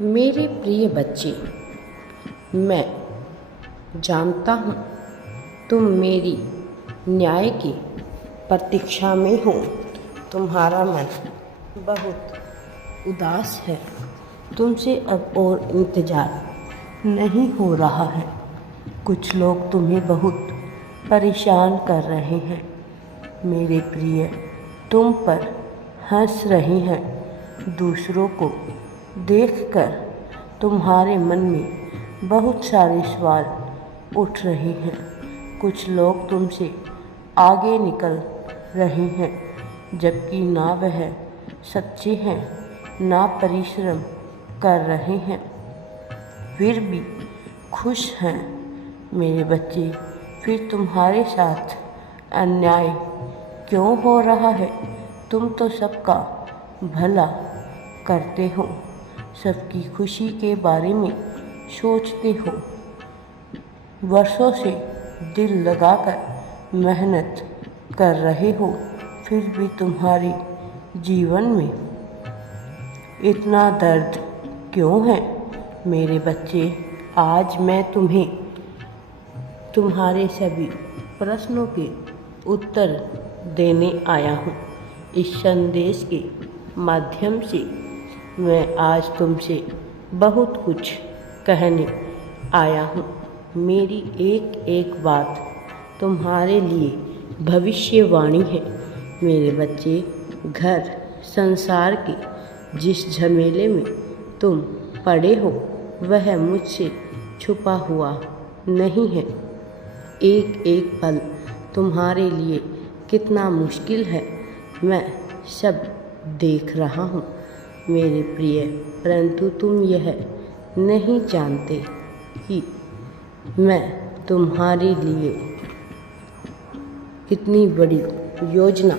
मेरे प्रिय बच्चे, मैं जानता हूँ तुम मेरी न्याय की प्रतीक्षा में हो। तुम्हारा मन बहुत उदास है। तुमसे अब और इंतज़ार नहीं हो रहा है। कुछ लोग तुम्हें बहुत परेशान कर रहे हैं। मेरे प्रिय, तुम पर हंस रहे हैं। दूसरों को देखकर तुम्हारे मन में बहुत सारे सवाल उठ रहे हैं। कुछ लोग तुमसे आगे निकल रहे हैं, जबकि ना वह सच्चे हैं ना परिश्रम कर रहे हैं, फिर भी खुश हैं। मेरे बच्चे, फिर तुम्हारे साथ अन्याय क्यों हो रहा है? तुम तो सबका भला करते हो, सबकी खुशी के बारे में सोचते हो। वर्षों से दिल लगाकर मेहनत कर रहे हो, फिर भी तुम्हारे जीवन में इतना दर्द क्यों है? मेरे बच्चे, आज मैं तुम्हें तुम्हारे सभी प्रश्नों के उत्तर देने आया हूँ। इस संदेश के माध्यम से मैं आज तुमसे बहुत कुछ कहने आया हूँ। मेरी एक एक बात तुम्हारे लिए भविष्यवाणी है। मेरे बच्चे, घर संसार के जिस झमेले में तुम पड़े हो, वह मुझसे छुपा हुआ नहीं है। एक एक पल तुम्हारे लिए कितना मुश्किल है, मैं सब देख रहा हूँ मेरे प्रिय, परंतु तुम यह नहीं जानते कि मैं तुम्हारे लिए कितनी बड़ी योजना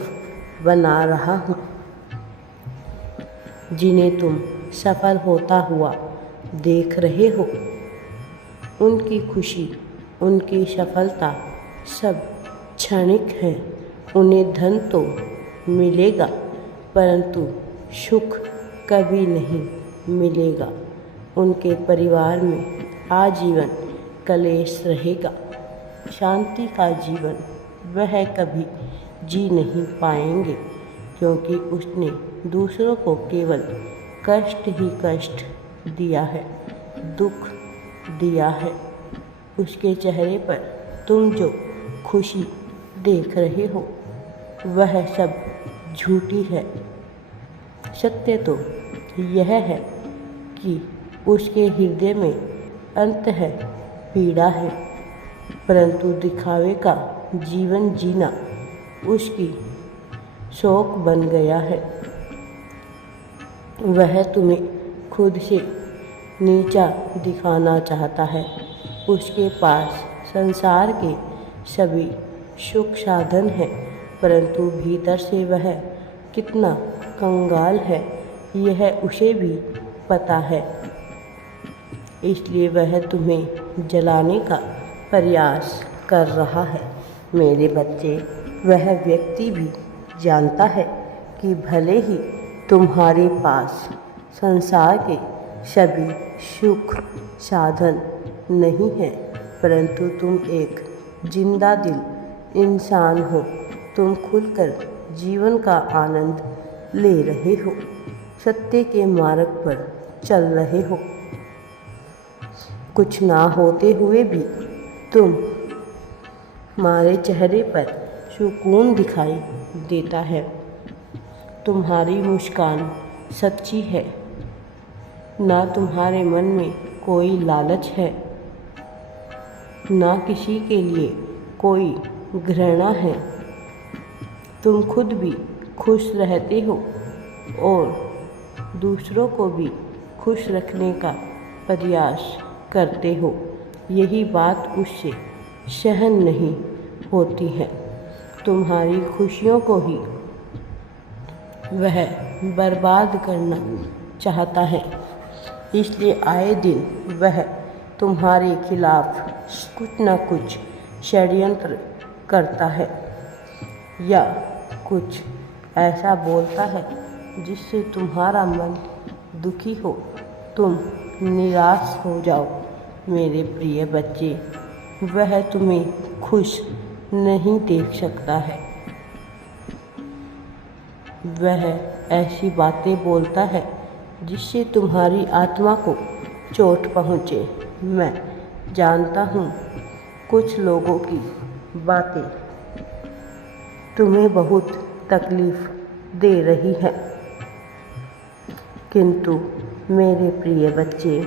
बना रहा हूँ, जिन्हें तुम सफल होता हुआ देख रहे हो। उनकी खुशी, उनकी सफलता सब क्षणिक है। उन्हें धन तो मिलेगा, परंतु सुख कभी नहीं मिलेगा। उनके परिवार में आजीवन कलेश रहेगा। शांति का जीवन वह कभी जी नहीं पाएंगे, क्योंकि उसने दूसरों को केवल कष्ट ही कष्ट दिया है, दुख दिया है। उसके चेहरे पर तुम जो खुशी देख रहे हो, वह सब झूठी है। सत्य तो यह है कि उसके हृदय में अंततः पीड़ा है, परंतु दिखावे का जीवन जीना उसकी शौक बन गया है। वह तुम्हें खुद से नीचा दिखाना चाहता है। उसके पास संसार के सभी सुख साधन हैं, परंतु भीतर से वह कितना कंगाल है, यह उसे भी पता है। इसलिए वह तुम्हें जलाने का प्रयास कर रहा है। मेरे बच्चे, वह व्यक्ति भी जानता है कि भले ही तुम्हारे पास संसार के सभी सुख साधन नहीं हैं, परंतु तुम एक जिंदा दिल इंसान हो। तुम खुलकर जीवन का आनंद ले रहे हो, सत्य के मार्ग पर चल रहे हो। कुछ ना होते हुए भी तुम्हारे चेहरे पर सुकून दिखाई देता है। तुम्हारी मुस्कान सच्ची है, ना तुम्हारे मन में कोई लालच है, ना किसी के लिए कोई घृणा है। तुम खुद भी खुश रहते हो और दूसरों को भी खुश रखने का प्रयास करते हो। यही बात उससे सहन नहीं होती है। तुम्हारी खुशियों को ही वह बर्बाद करना चाहता है। इसलिए आए दिन वह तुम्हारे खिलाफ कुछ न कुछ षड्यंत्र करता है, या कुछ ऐसा बोलता है जिससे तुम्हारा मन दुखी हो। तुम निराश हो जाओ मेरे प्रिय बच्चे। वह तुम्हें खुश नहीं देख सकता है। वह ऐसी बातें बोलता है जिससे तुम्हारी आत्मा को चोट पहुँचे। मैं जानता हूँ कुछ लोगों की बातें तुम्हें बहुत तकलीफ दे रही है, किंतु मेरे प्रिय बच्चे,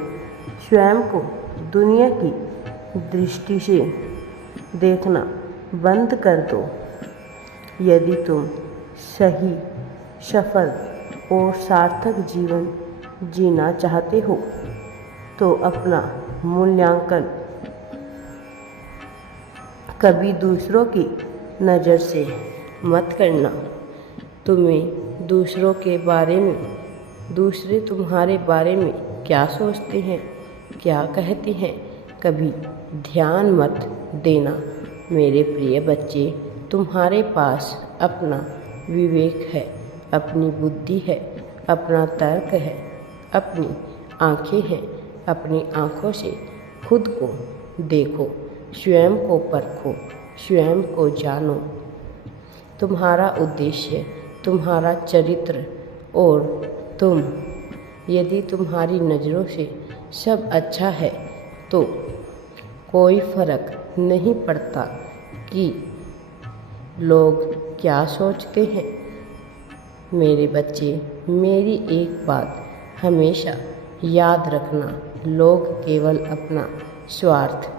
स्वयं को दुनिया की दृष्टि से देखना बंद कर दो। यदि तुम सही, सफल और सार्थक जीवन जीना चाहते हो तो अपना मूल्यांकन कभी दूसरों की नज़र से मत करना। तुम्हें दूसरों के बारे में, दूसरे तुम्हारे बारे में क्या सोचते हैं, क्या कहते हैं, कभी ध्यान मत देना। मेरे प्रिय बच्चे, तुम्हारे पास अपना विवेक है, अपनी बुद्धि है, अपना तर्क है, अपनी आँखें हैं। अपनी आँखों से खुद को देखो, स्वयं को परखो, स्वयं को जानो। तुम्हारा उद्देश्य, तुम्हारा चरित्र और तुम, यदि तुम्हारी नज़रों से सब अच्छा है तो कोई फ़र्क नहीं पड़ता कि लोग क्या सोचते हैं। मेरे बच्चे, मेरी एक बात हमेशा याद रखना, लोग केवल अपना स्वार्थ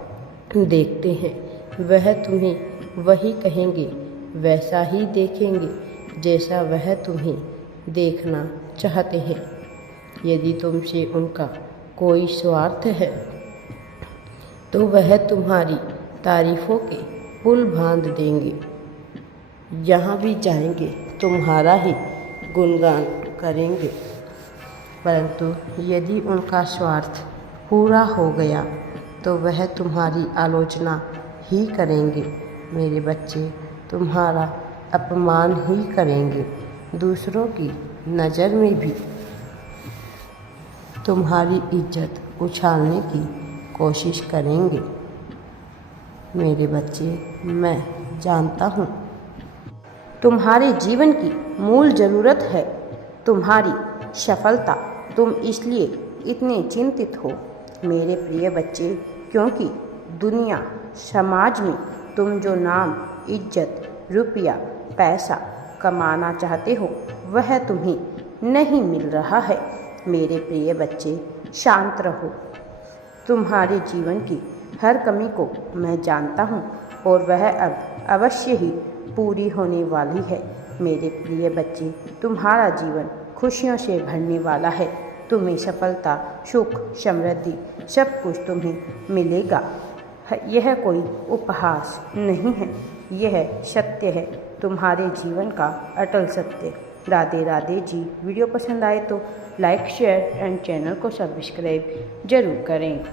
देखते हैं। वह तुम्हें वही कहेंगे, वैसा ही देखेंगे जैसा वह तुम्हें देखना चाहते हैं। यदि तुमसे उनका कोई स्वार्थ है तो वह तुम्हारी तारीफ़ों के पुल बांध देंगे। जहाँ भी जाएंगे तुम्हारा ही गुणगान करेंगे। परंतु यदि उनका स्वार्थ पूरा हो गया तो वह तुम्हारी आलोचना ही करेंगे। मेरे बच्चे, तुम्हारा अपमान ही करेंगे। दूसरों की नज़र में भी तुम्हारी इज्जत उछालने की कोशिश करेंगे। मेरे बच्चे, मैं जानता हूँ तुम्हारे जीवन की मूल ज़रूरत है तुम्हारी सफलता। तुम इसलिए इतने चिंतित हो मेरे प्रिय बच्चे, क्योंकि दुनिया, समाज में तुम जो नाम, इज्जत, रुपया, पैसा कमाना चाहते हो वह तुम्हें नहीं मिल रहा है। मेरे प्रिय बच्चे, शांत रहो। तुम्हारे जीवन की हर कमी को मैं जानता हूँ और वह अब अवश्य ही पूरी होने वाली है। मेरे प्रिय बच्चे, तुम्हारा जीवन खुशियों से भरने वाला है। तुम्हें सफलता, सुख, समृद्धि सब कुछ तुम्हें मिलेगा। यह कोई उपहास नहीं है, यह सत्य है, तुम्हारे जीवन का अटल सत्य। राधे राधे जी। वीडियो पसंद आए तो लाइक, शेयर एंड चैनल को सब्सक्राइब जरूर करें।